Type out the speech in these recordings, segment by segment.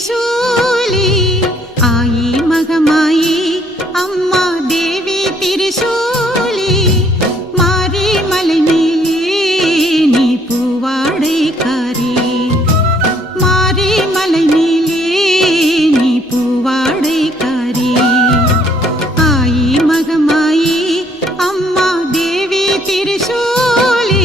திரிசூலி ஆயி மகமாயி அம்மா தேவி திரிசூலி மாரி மலை மேலே நீ பூவாடைக்காரி மாரி மலை மேலே நீ பூவாடைக்காரி ஆயி மகமாயி அம்மா தேவி திரிசூலி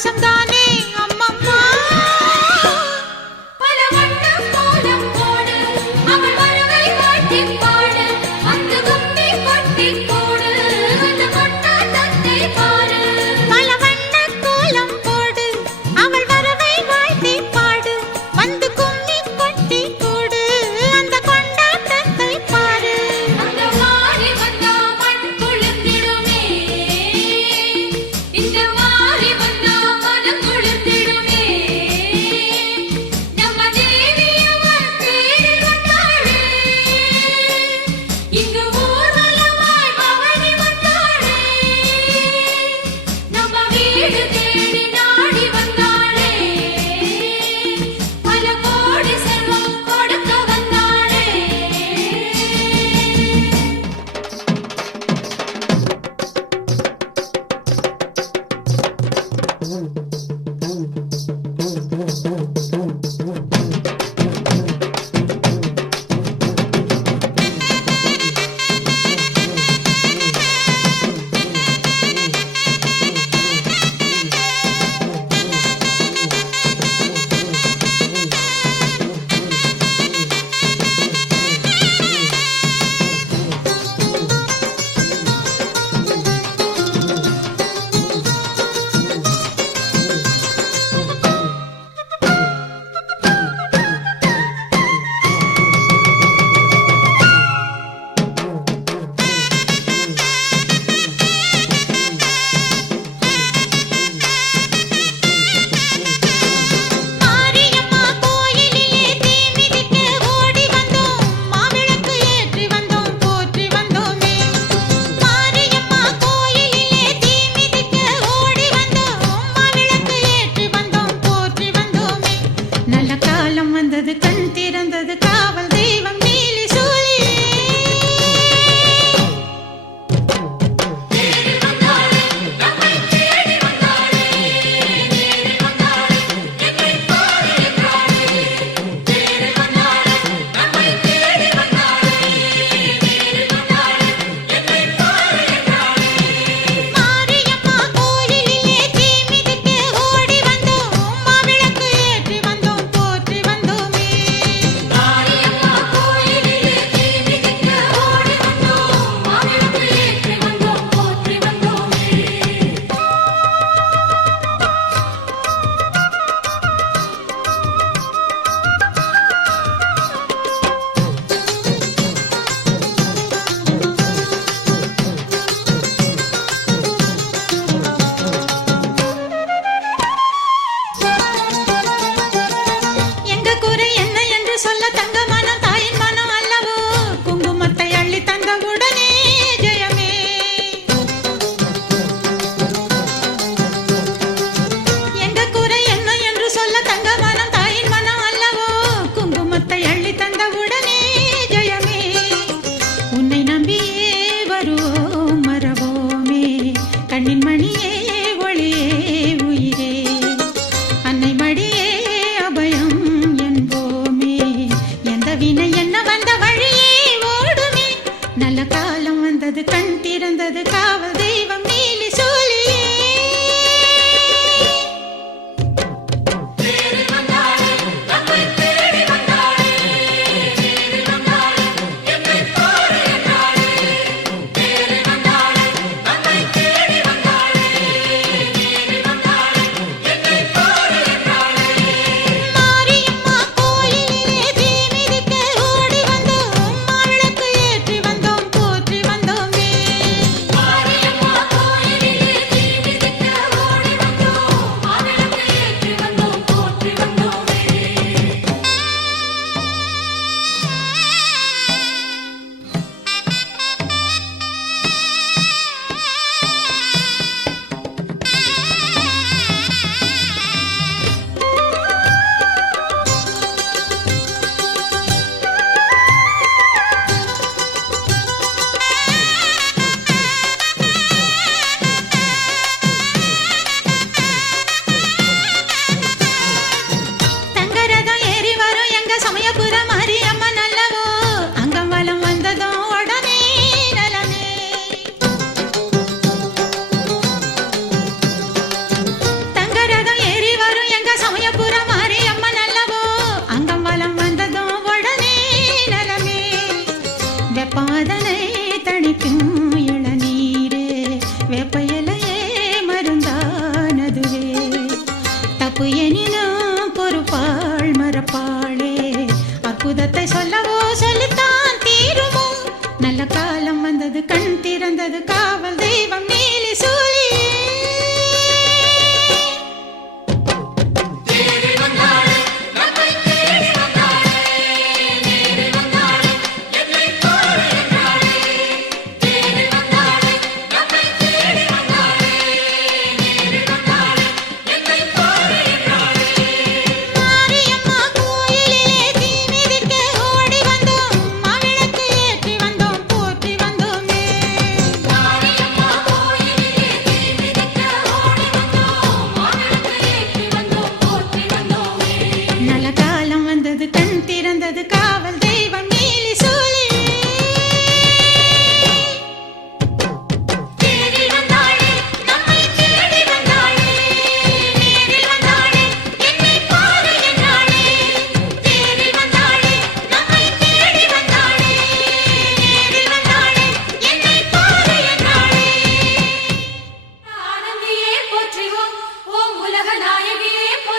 பரவசம்தானே அம்மம்மா. பல வண்ண கோலம் போடு அவள் வரவை வாழ்த்தி பாடு வந்து கும்மி கொட்டி போடு அந்த கொண்டாட்டத்தை பாரு. பல வண்ண கோலம் போடு அவள் வரவை வாழ்த்தி பாடு வந்து கும்மி கொட்டி போடு அந்த கொண்டாட்டத்தை பாரு. அந்த மாறி வந்தா மண் குளிர்ந்திடுமே இந்த மாறி வந்தா மனம்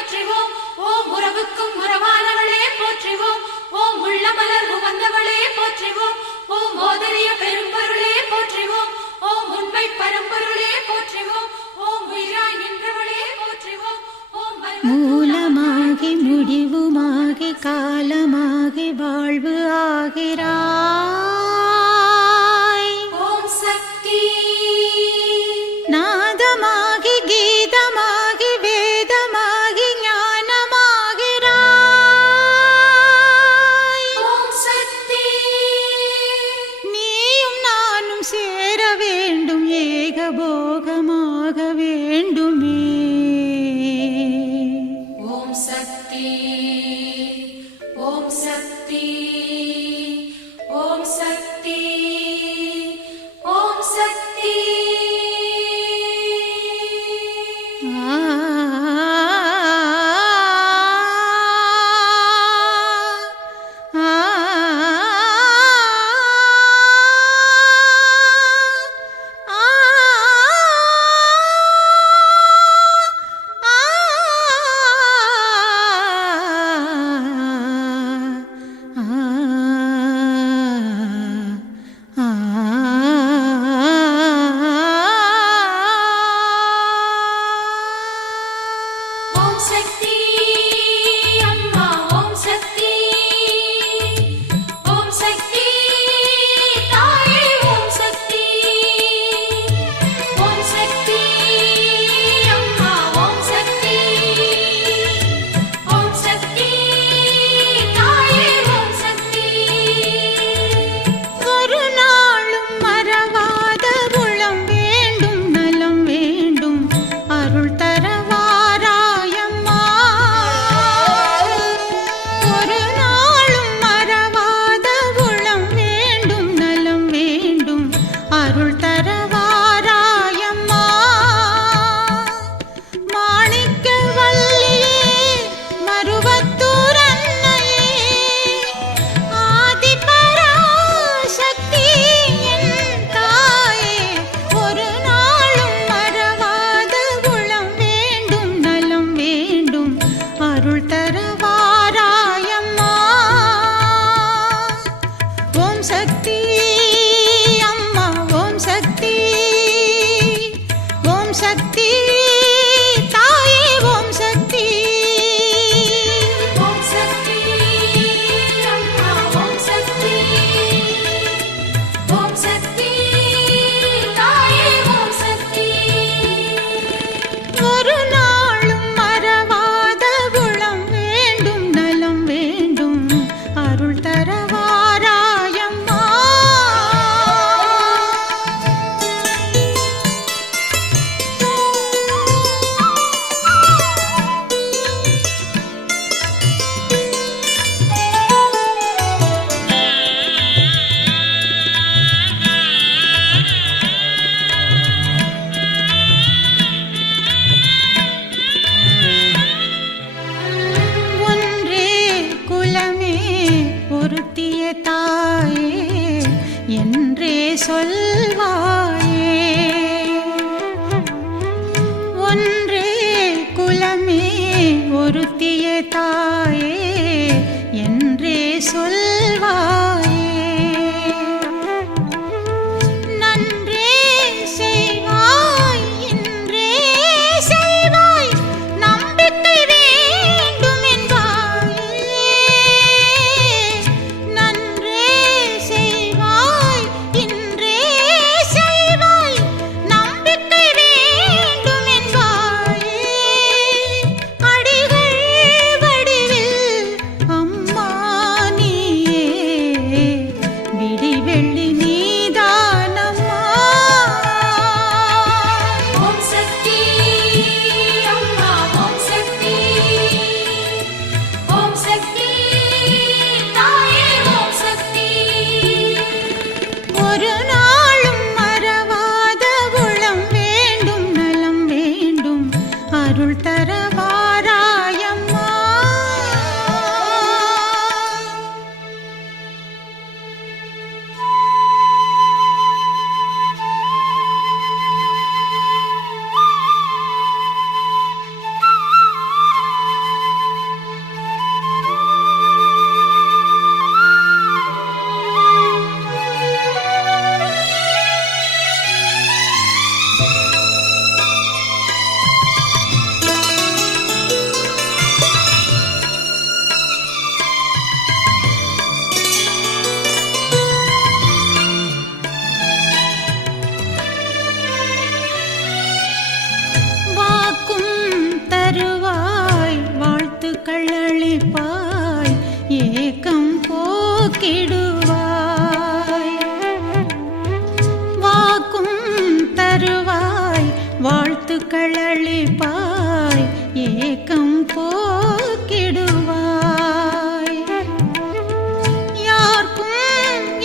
போற்றிவோம். ஓம் உறவுக்கும் உறவானவளே போற்றிவோம். ஓம் உள்ள மலர் உகந்தவளே போற்றிவோம். ஓம் ஓதரிய பெரும்பொருளே போற்றிவோம். ஓம் உண்மை பரம்பொருளே போற்றிவோம். ஓம் உயிராய் நின்றவளே போற்றிவோம். ஓம் மூலமாகி முடிவுமாகி காலமாகி வாழ்வு ஆகிறாய். ஓம் சக்தி நாதமாகி கீதமாகி வேதமாகி ஞானமாகிறாய். ஓம் சக்தி நீயும் நானும் சேர வேண்டும் ஏகபோகமாக வேண்டுமே. ஓம் சக்தி ஓம் சக்தி ஓம் சக்தி ஓம் சக்தி ஆ ஆ ஓம் சக்தி அம்மா ஓம் சக்தி ஓம் சக்தி தாயே ஓம் சக்தி ஓம் சக்தி அம்மா ஓம் சக்தி ஓம் சக்தி தாயே ஓம் சக்தி ஒரு நாளும் மறவாத உளம் வேண்டும் நலம் வேண்டும் அருள் தரவாராயம்மா. ஒரு நாளும் மறவாத உளம் வேண்டும் நலம் வேண்டும் அருள் தரவாராயம்மா. மாணிக்கவல்லியே மருவத்தூர் அன்னையே ஆதிபராசக்தி என் தாயே. ஒரு நாளும் மறவாத உளம் வேண்டும் நலம் வேண்டும் அருள் தரவாராயம்மா. ஓம் சக்தி அம்மா ஓம் சக்தி ஓம் சக்தி தாயே ஓம் சக்தி. ஓம் சக்தி அம்மா ஓம் சக்தி ஓம் சக்தி தாயே ஓம் சக்தி ஒரு நாளும் மறவாத உளம் வேண்டும் நலம் வேண்டும் அருள் தரவாராயம்மா. ஒன்றே குலமே ஒருத்திய தாயே என்றே சொல்வாயே. ஒன்றே குலமே ஒருத்திய தாயே என்றே சொல்வாயே. நன்றே செய்வாய் இன்றே செய்வாய் நம்பிக்கை வேண்டும் என்பாயே. நன்றே செய்வாய் இன்றே செய்வாய் நம்பிக்கை வேண்டும் என்பாயே. அடிகள் வடிவில் அம்மா நீயே விடிவெள்ளி நீதானம்மா. ஓம் சக்தி அம்மா ஓம் சக்தி ஓம் சக்தி தாயே ஓம் சக்தி ஒரு நாளும் மறவாத உளம் வேண்டும் நலம் வேண்டும் அருள் தரவாராயம்மா. நினைப்பாய் ஏக்கம் போக்கிடுவாய் யார்க்கும்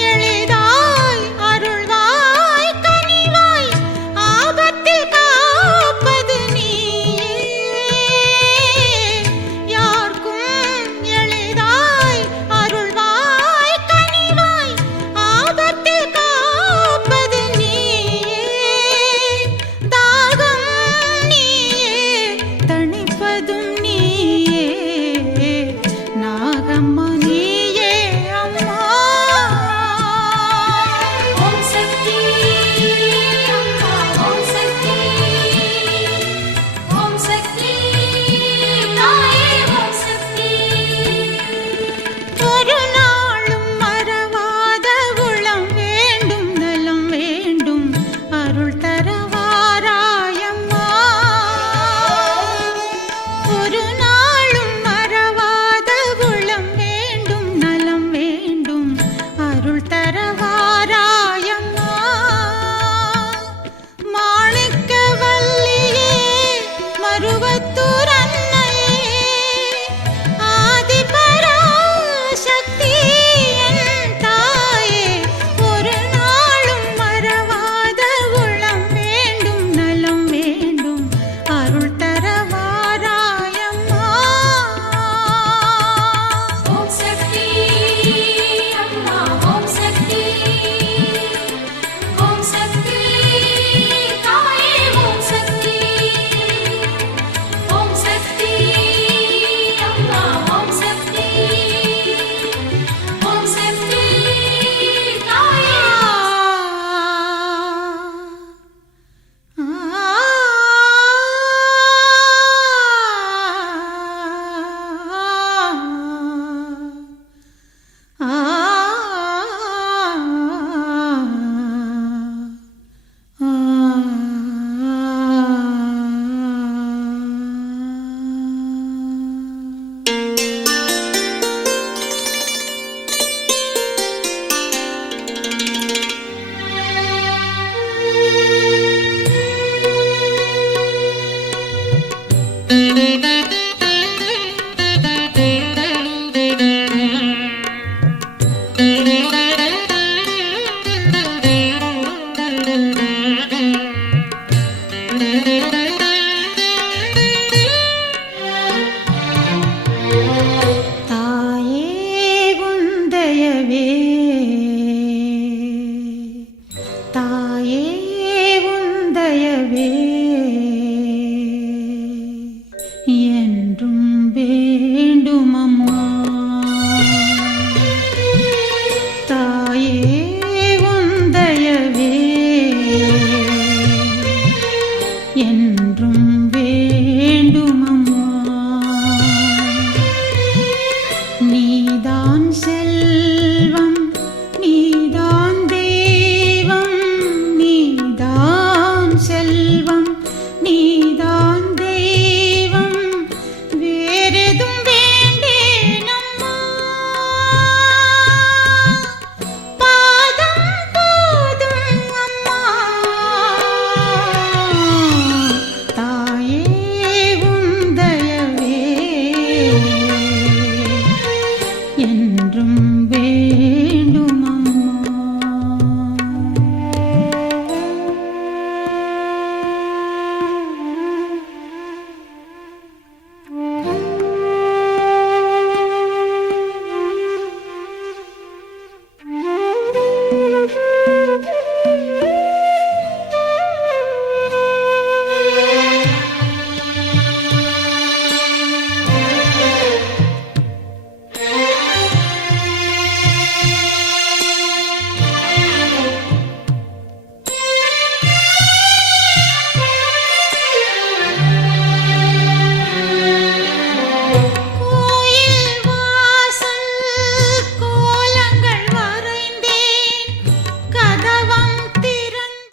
எளிதாய் அருள்வாய் கனிவாய் ஆபத்தில் காப்பது நீயே யார்க்கும் எளிதாய் அருள்வாய் கனிவாய் ஆபத்தில் காப்பது நீயே தாகம் நீயே தணிப்பதும் நீயே நாகம்மா நீயே அம்மா ஓம் சக்தி அம்மா ஓம் சக்தி தாயே ஓம் சக்தி ஒரு நாளும் மறவாத உளம் வேண்டும் நலம் வேண்டும் அருள் தரவாராயம்மா ஒரு நாளும் மறவாத உளம் வேண்டும் நலம் வேண்டும் அருள் தரவாராயம்மா மாணிக்கவல்லியே மருவத்தூர் அன்னையே ஆதிபராசக்தி என் தாயே ஒரு நாளும் மறவாத உளம் வேண்டும் நலம் வேண்டும் அருள் தரவாராயம்மா ஓம் சக்தி அம்மா ஓம் சக்தி தாயே ஓம் சக்தி அம்மா ஓம் சக்தி தாயே தாயே உந்தயவே தாயே உந்தயவே என்றும்